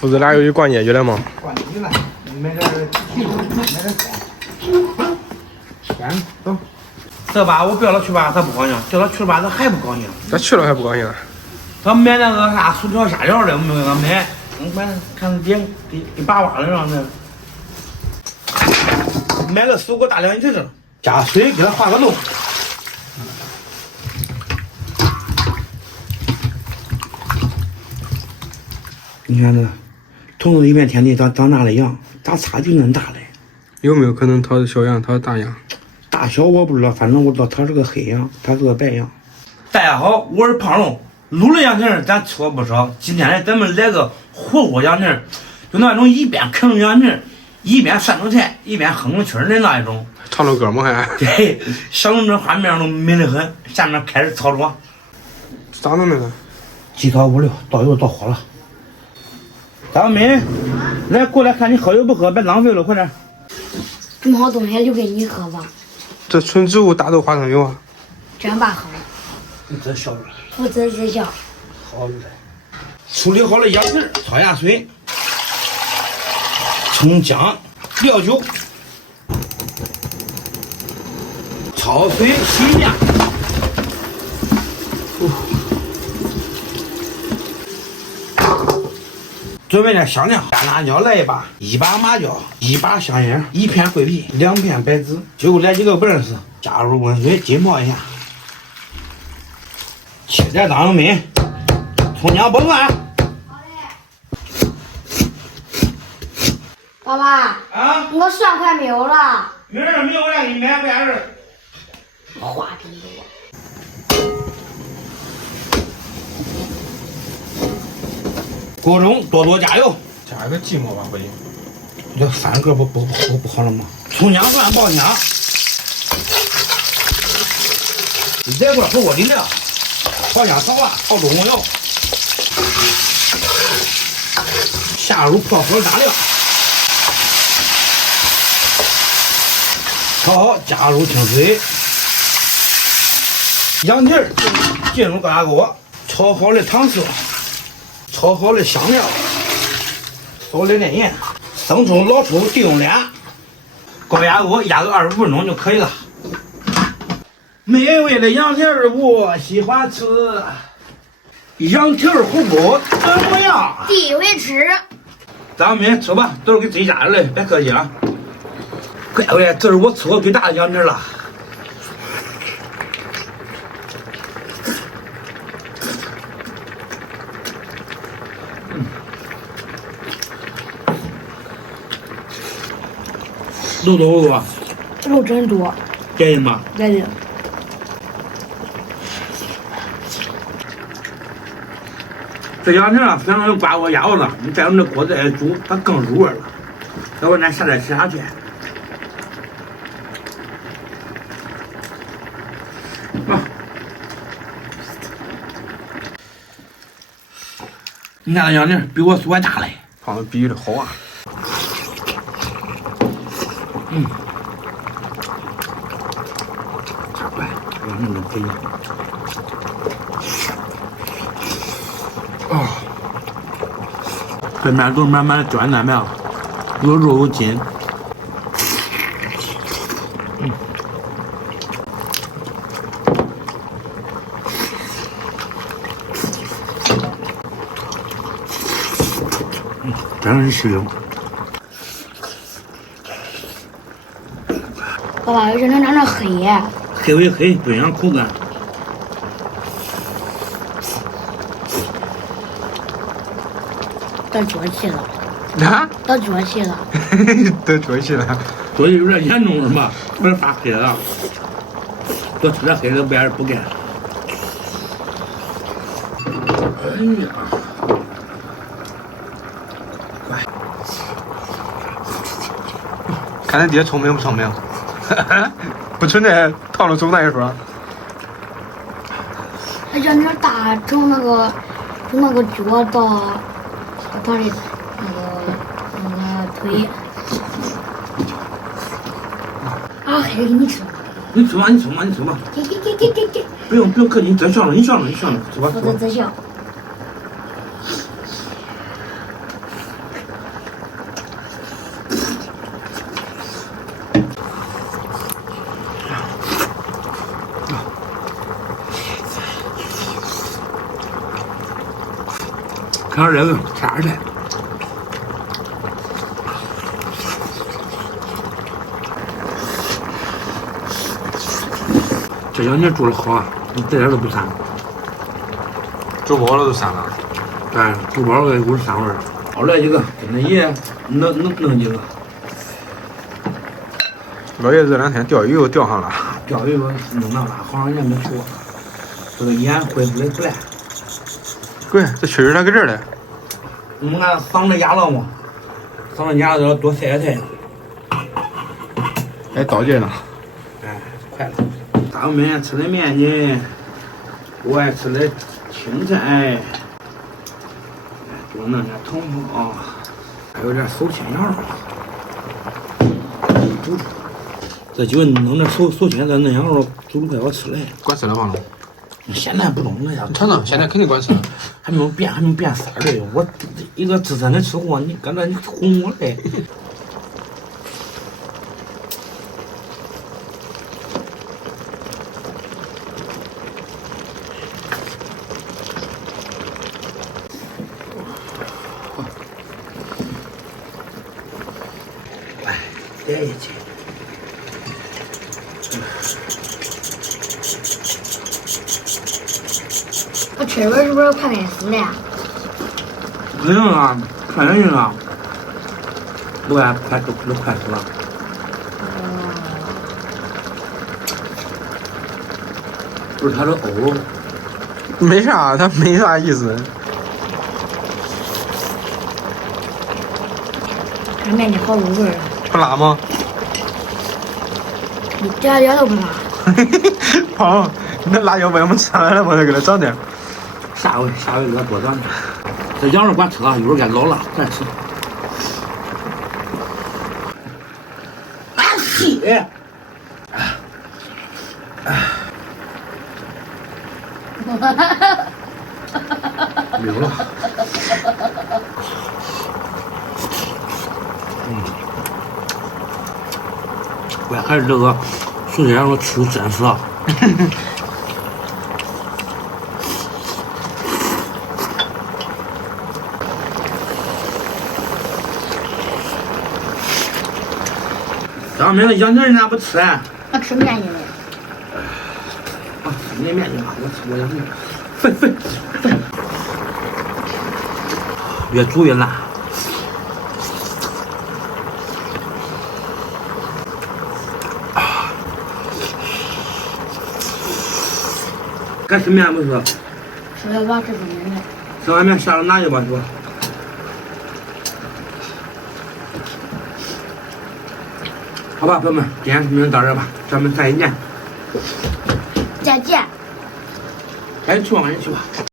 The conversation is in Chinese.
父子俩又去逛街去了吗？逛街去了，买点啤酒，买点菜。干，走。这把我不叫他去吧，他不高兴；叫他去吧，他还不高兴。他去了还不高兴？他买那个啥薯条虾条的，我没给他买。买看点给8瓦的让那。买个4个大凉皮子，加水给他化个漏。你看这，同是一片天地，长大的羊，咋差距那大嘞？有没有可能他是小羊，他是大羊？大小我不知道，反正我知道它是个黑羊，它是个白羊。大家好，我是胖龙。卤了羊蹄儿咱吃过不少，今天呢咱们来个活活羊蹄儿，就那种一边啃着羊蹄儿，一边涮着菜，一边哼着曲儿的那一种。唱着歌吗还？对，想着这画面都美得很。下面开始操作。咋弄的呢？鸡烤5、6，倒油倒火了。张敏，来过来看你喝油不喝，别浪费了，快点。这么好东西留给你喝吧。这纯植物大豆花生油啊！真把喝。你这笑出来。父子之孝。好嘞。处理好了羊蹄儿，焯下水，葱姜料酒，焯水洗面。准备点香料，干辣椒来1把麻椒，1把香叶，1片桂皮，2片白芷，就来几个不认识。加入温水浸泡一下，切点当阳米，葱姜拨蒜。爸爸，啊，我蒜快没有了。明儿没有我再给你买回来人。话真多。锅中多加油，加个芥末吧，回去。这饭个不好了吗？葱姜蒜爆香，热锅火锅里凉，爆香炒辣，炒中红油，下入破火大料，炒好加入清水，羊蹄儿进入高压锅，炒好的糖色。炒好的香料，少来点盐，生抽、老抽地用俩，高压锅压个25分钟就可以了。美味的羊蹄儿我喜欢吃，羊蹄儿火锅怎么样？第一回吃。咱们吃吧，都是给自己家的嘞，别客气了。乖乖，这是我吃过最大的羊蹄儿了。肉多不多？肉真多。便宜吗？便宜。这羊蹄啊，相当于刮过鸭子，你再用这锅再煮，它更入味了。要不咱下点吃下去。啊！你看这羊蹄比我手还大嘞。胖子比的好啊！差不多，那么肥。啊，这面都是满满的胶原蛋白，有肉有筋。真是实用。爸爸，为什么长得黑呀？黑为黑，不影响口感。到脚气了。啊？到脚气了。都着急了。做的有点严重是吧？有点发黑了。多吃点黑的不然不干。哎呀！乖。看他爹聪明不聪明？不存在烫了手那一说。他叫你大，从那个脚到他的那个腿。啊，还是给你吃。你吃吧，你吃吧，你吃吧。给。不用客气，你真笑了，你笑了，吃吧。父子之孝。看这个天儿菜，这羊筋煮的好啊，一点都不膻。煮饱了都散了。对，煮饱了一股膻味儿。熬来几个，跟那爷弄几个。老爷这两天钓鱼又钓上了。钓鱼我弄到了，好长时间没去过。这个盐恢复的不赖。对，这蛐儿它搁这儿嘞。我们看嗓子哑了嘛，嗓子哑了要多晒晒太阳。哎，倒进了。哎，快了。咱们每天吃的面筋，我爱吃的青菜，就弄点茼蒿，还有点手青羊肉。煮煮。这就弄点手青再弄羊肉，煮的快好吃嘞。管吃了王总。现在不弄了呀。尝尝，现在肯定管吃了。还没有变色儿嘞。我一个资深的吃货，你搁这你哄我嘞。来，点一起。我吃的是不是快点死了呀？没有啊，快点用啊！不然都快死了。不是他的呕。没啥，他没啥意思。这面筋好入味儿啊！不辣吗？一点都不辣。好，你那辣椒被我们吃完了，我再给它整点。下回给他多整点。这羊肉管吃啊，一会儿该老了再吃。啊西！溜了。我还是这个素鸡羊肉吃的真实啊。咱们那羊筋咋不吃啊？我吃面筋的。啊，吃你面筋吧，我吃我羊筋。分。越煮越辣。该吃面不是？吃了吧，吃不面的。吃完面下了拿去吧，是吧？好吧，朋友们，今天视频就到这吧，咱们再见。再见。赶紧去吧，赶紧去吧。